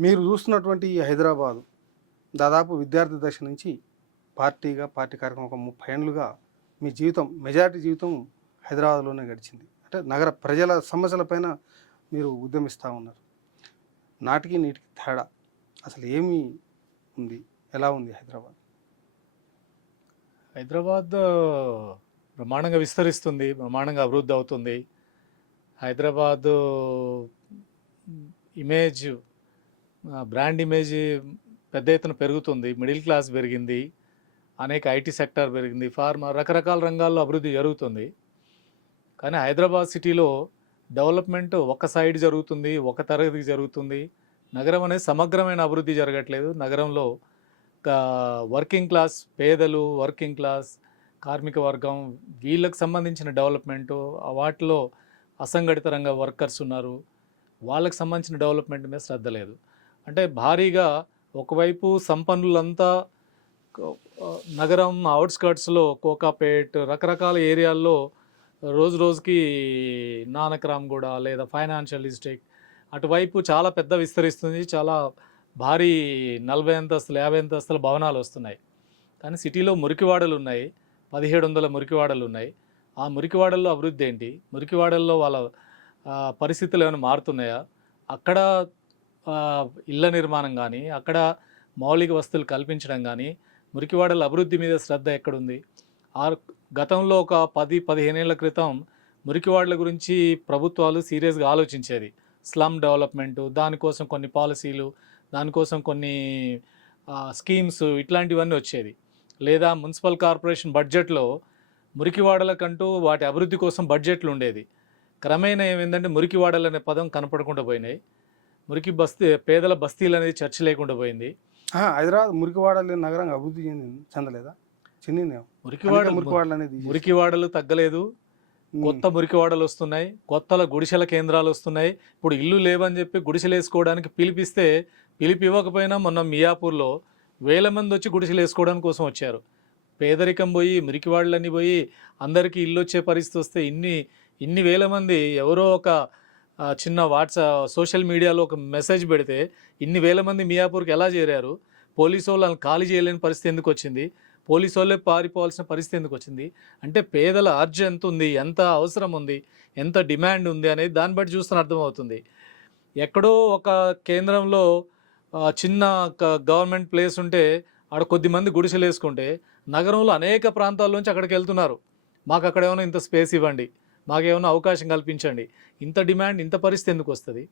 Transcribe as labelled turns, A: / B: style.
A: మీరు చూస్తున్నటువంటి ఈ హైదరాబాదు దాదాపు విద్యార్థి దశ నుంచి పార్టీగా పార్టీ కార్యక్రమం ఒక ముప్పై ఏళ్ళుగా మీ జీవితం మెజారిటీ జీవితం హైదరాబాద్లోనే గడిచింది. అంటే నగర ప్రజల సమస్యలపైన మీరు ఉద్యమిస్తూ ఉన్నారు. నాటికి నీటికి తేడా అసలు ఏమి ఉంది? ఎలా ఉంది హైదరాబాద్?
B: హైదరాబాద్ బ్రహ్మాండంగా విస్తరిస్తుంది బ్రహ్మాండంగా అభివృద్ధి అవుతుంది. హైదరాబాద్ ఇమేజ్ బ్రాండ్ ఇమేజ్ పెద్ద ఎత్తున పెరుగుతుంది మిడిల్ క్లాస్ పెరిగింది అనేక ఐటీ సెక్టర్ పెరిగింది ఫార్మా రకరకాల రంగాల్లో అభివృద్ధి జరుగుతుంది. కానీ హైదరాబాద్ సిటీలో డెవలప్మెంట్ ఒక సైడ్ జరుగుతుంది ఒక తరగతికి జరుగుతుంది. నగరం అనేది సమగ్రమైన అభివృద్ధి జరగట్లేదు. నగరంలో వర్కింగ్ క్లాస్ పేదలు వర్కింగ్ క్లాస్ కార్మిక వర్గం వీళ్ళకు సంబంధించిన డెవలప్మెంటు వాటిలో అసంఘటిత రంగ వర్కర్స్ ఉన్నారు. వాళ్ళకి సంబంధించిన డెవలప్మెంట్ మీద శ్రద్ధ లేదు. అంటే భారీగా ఒకవైపు సంపన్నులంతా నగరం అవుట్స్కర్ట్స్లో కోకాపేట్ రకరకాల ఏరియాల్లో రోజు రోజుకి నానక్రామ్ కూడా లేదా ఫైనాన్షియల్ డిస్ట్రిక్ట్ అటువైపు చాలా పెద్ద విస్తరిస్తుంది. చాలా భారీ నలభై అంతస్తులు యాభై అంతస్తుల భవనాలు వస్తున్నాయి. కానీ సిటీలో మురికివాడలు ఉన్నాయి పదిహేడు వందల మురికివాడలు ఉన్నాయి ఆ మురికివాడల్లో అభివృద్ధి ఏంటి? మురికివాడల్లో వాళ్ళ పరిస్థితులు ఏమైనా మారుతున్నాయా? అక్కడ ఇళ్ళ ఇళ్ళ నిర్మాణం కానీ అక్కడ మౌలిక వస్తువులు కల్పించడం కానీ మురికివాడల అభివృద్ధి మీద శ్రద్ధ ఎక్కడుంది? ఆ గతంలో ఒక పది పదిహేనేళ్ళ క్రితం మురికివాడల గురించి ప్రభుత్వాలు సీరియస్గా ఆలోచించేది. స్లమ్ డెవలప్మెంటు దానికోసం కొన్ని పాలసీలు దానికోసం కొన్ని స్కీమ్స్ ఇట్లాంటివన్నీ వచ్చేది. లేదా మున్సిపల్ కార్పొరేషన్ బడ్జెట్లో మురికివాడలకంటూ వాటి అభివృద్ధి కోసం బడ్జెట్లు ఉండేది. క్రమేణా ఏమైందంటే మురికివాడలు అనే పదం కనపడకుండా పోయినాయి. మురికి బస్తీ పేదల బస్తీలు అనేది చర్చ లేకుండా పోయింది.
A: హైదరాబాద్ మురికివాడలు నగరంగా అభివృద్ధి చెందింది చెందలేదా? చెందిందేమో
B: మురికివాడ
A: మురికివాడలు అనేది
B: మురికివాడలు తగ్గలేదు. కొత్త మురికివాడలు వస్తున్నాయి. కొత్తల గుడిసెల కేంద్రాలు వస్తున్నాయి. ఇప్పుడు ఇల్లు లేవని చెప్పి గుడిసెలు వేసుకోవడానికి పిలిపిస్తే పిలిపి ఇవ్వకపోయినా మొన్న మియాపూర్లో వేల మంది వచ్చి గుడిసెలు వేసుకోవడానికి కోసం వచ్చారు. పేదరికం పోయి మురికివాడలన్నీ పోయి అందరికీ ఇల్లు వచ్చే పరిస్థితి వస్తే ఇన్ని ఇన్ని వేల మంది ఎవరో ఒక చిన్న వాట్సాప్ సోషల్ మీడియాలో ఒక మెసేజ్ పెడితే ఇన్ని వేల మంది మియాపూర్కి ఎలా చేరారు? పోలీసు వాళ్ళని ఖాళీ చేయలేని పరిస్థితి ఎందుకు వచ్చింది? పోలీసు వాళ్ళే పారిపోవాల్సిన పరిస్థితి ఎందుకు వచ్చింది? అంటే పేదల అర్జు ఎంత ఉంది? ఎంత అవసరం ఉంది? ఎంత డిమాండ్ ఉంది? అనేది దాన్ని బట్టి చూస్తున్న అర్థమవుతుంది. ఎక్కడో ఒక కేంద్రంలో చిన్న గవర్నమెంట్ ప్లేస్ ఉంటే ఆడ కొద్ది మంది గుడిసెలు వేసుకుంటే నగరంలో అనేక ప్రాంతాల్లోంచి అక్కడికి వెళ్తున్నారు. మాకు అక్కడ ఏమైనా ఇంత స్పేస్ ఇవ్వండి. మాకేమైనా అవకాశం కల్పించండి. ఇంత డిమాండ్ ఇంత పరిస్థితి ఎందుకు వస్తుంది?